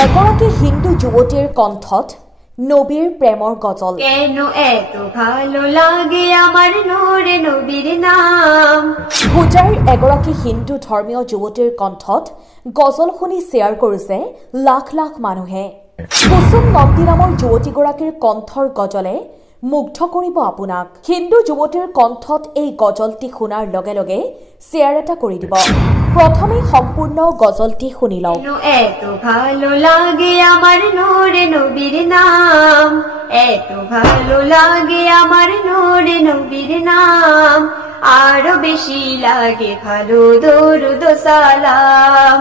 এগৰাকী হিন্দু যুৱতীৰ কণ্ঠত নবীৰ প্ৰেমৰ গজল। কেন এত ভালো লাগে আমার নূরে নবীর নাম। পূজাৰ এগৰাকী হিন্দু ধৰ্মীয় যুৱতীৰ কণ্ঠত গজল শুনি শ্বেয়াৰ কৰিছে লাখ লাখ মানুহে। কুসুম নন্দী নামৰ যুৱতীগৰাকীৰ কণ্ঠৰ গজলে মুগ্ধ কৰিব আপোনাক। হিন্দু যুৱতীৰ কণ্ঠত এই গজলটি শুনাৰ লগে লগে শ্বেয়াৰ এটা কৰি দিব। প্ৰথমে সম্পূৰ্ণ গজলটি শুনি লওক। এত ভালো লাগে আমার নূরে নবীর নাম, এত ভালো লাগে আমার নূরে নবীর নাম, আরো বেশি লাগে ভালো দরুদ সালাম,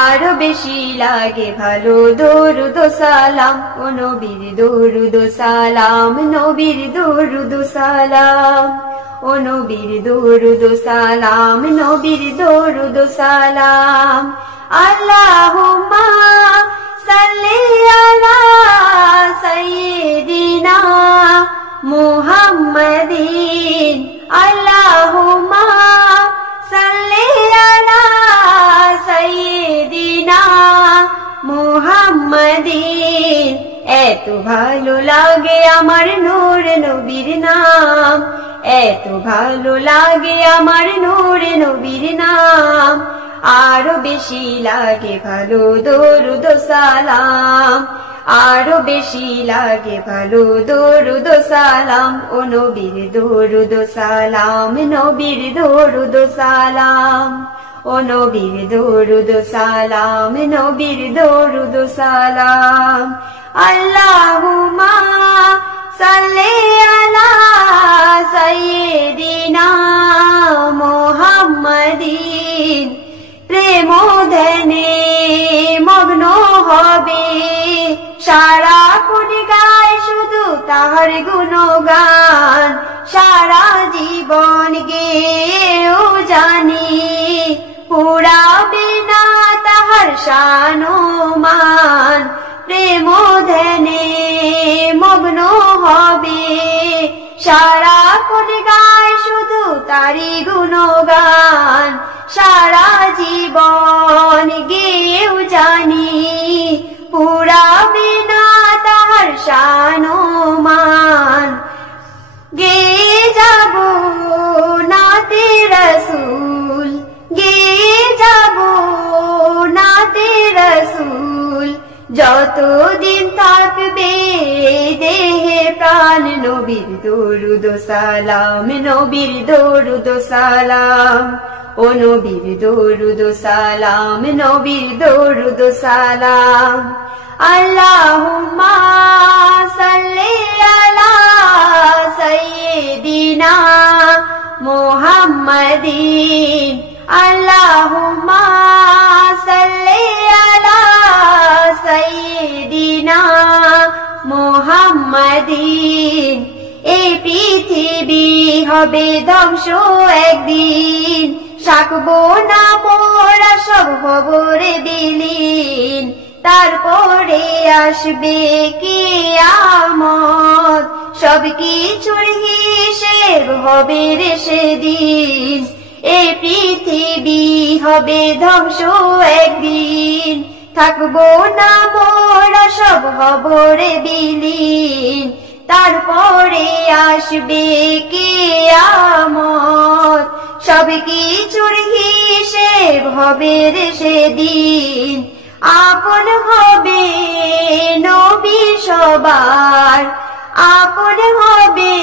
আরো বেশি লাগে ভালো দরুদ সালাম, ও নবীর দরুদ সালাম, নবীর দরুদ সালাম, ও নবীর দরুদ সালাম, নবীর দরুদ সালাম। আল্লাহুম্মা সাল্লি আলা সাইয়্যিদিনা মুহাম্মাদিন, আল্লাহুম্মা সাল্লি আলা সাইয়্যিদিনা মুহাম্মাদিন। এত ভালো লাগে আমার নূরে নবীর নাম, এত ভালো লাগে আমার নূরে নবীর নাম, আরো বেশি লাগে ভালো দরুদ সালাম, আরো বেশি লাগে ভালো দরুদ সালাম, ও নবীর দরুদ সালাম, নবীর দরুদ সালাম, ও নবীর দরুদ সালাম, নবীর দরুদ সালাম। আল্লাহুম্মা সাল্লি আলা সাইয়্যিদিনা মুহাম্মাদিন। প্রেম ধ্যানে মগ্ন হবে সারাক্ষণ গায় শুধু তাহার গুণগান, সারা জীবন গেয়েও জানি পুরাবে না তাহার শান ও মান। প্রেম ধ্যানে মগ্ন হবে সারাক্ষণ গায় শুধু তারি গুণগান, সারা জীবন গেয়েও জানি পুরাবে না তাহার শান ও মান। গেয়ে যাব নাতে রসুল, গেয়ে যাব নাতে রসুল, যতদিন থাকবে দেহে প্রাণ। নবীর দরুদ সালাম, নবীর দরুদ সালাম, ও নবীর দরুদ সালাম, নবীর দরুদ সালাম। আল্লাহুম্মা সাল্লি আলা সাইয়্যিদিনা মুহাম্মাদিন, আল্লাহুম্মা সাল্লি আলা সাইয়্যিদিনা মুহাম্মাদিন। এই পৃথিবী হবে ধ্বংস একদিন, সাকবো না মোরা সব খবরে বিলীন, তারপরে আসবে কিয়ামত, সব কিছুর হিসেব হবে রে সেদিন। এই পৃথিবী হবে ধ্বংস একদিন, থাকবো না মোরা সব খবরে বিলীন, তারপরে আসবে কিয়ামত, সব কিছুর হিসেব হবে রে সেদিন। আপন হবে নবী সবার, আপন হবে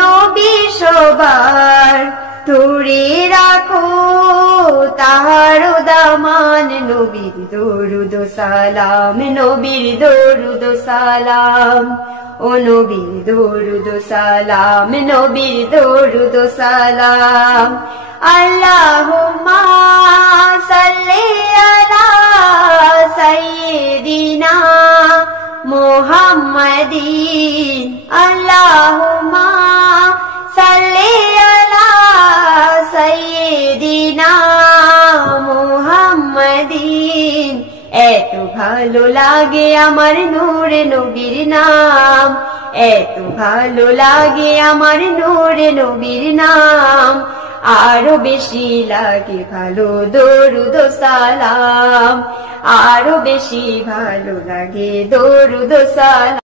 নবী সবার, ধরে রাখো তাহার দামান। নবীর দরুদ সালাম, নবীর দরুদ সালাম, ও নবীর দরুদ সালাম, নবীর দরুদ সালাম। আল্লাহুম্মা সাল্লি আলা সাইয়্যিদিনা মুহাম্মাদিন, আল্লাহুম্মা সাল্লি আলা সাইয়্যিদিনা মুহাম্মাদিন। এত ভালো লাগে আমার নূরে নবীর নাম, এত ভালো লাগে আমার নূরে নবীর নাম, আরো বেশি লাগে ভালো দরুদ ও সালাম, আরো বেশি ভালো লাগে দরুদ ও সালাম।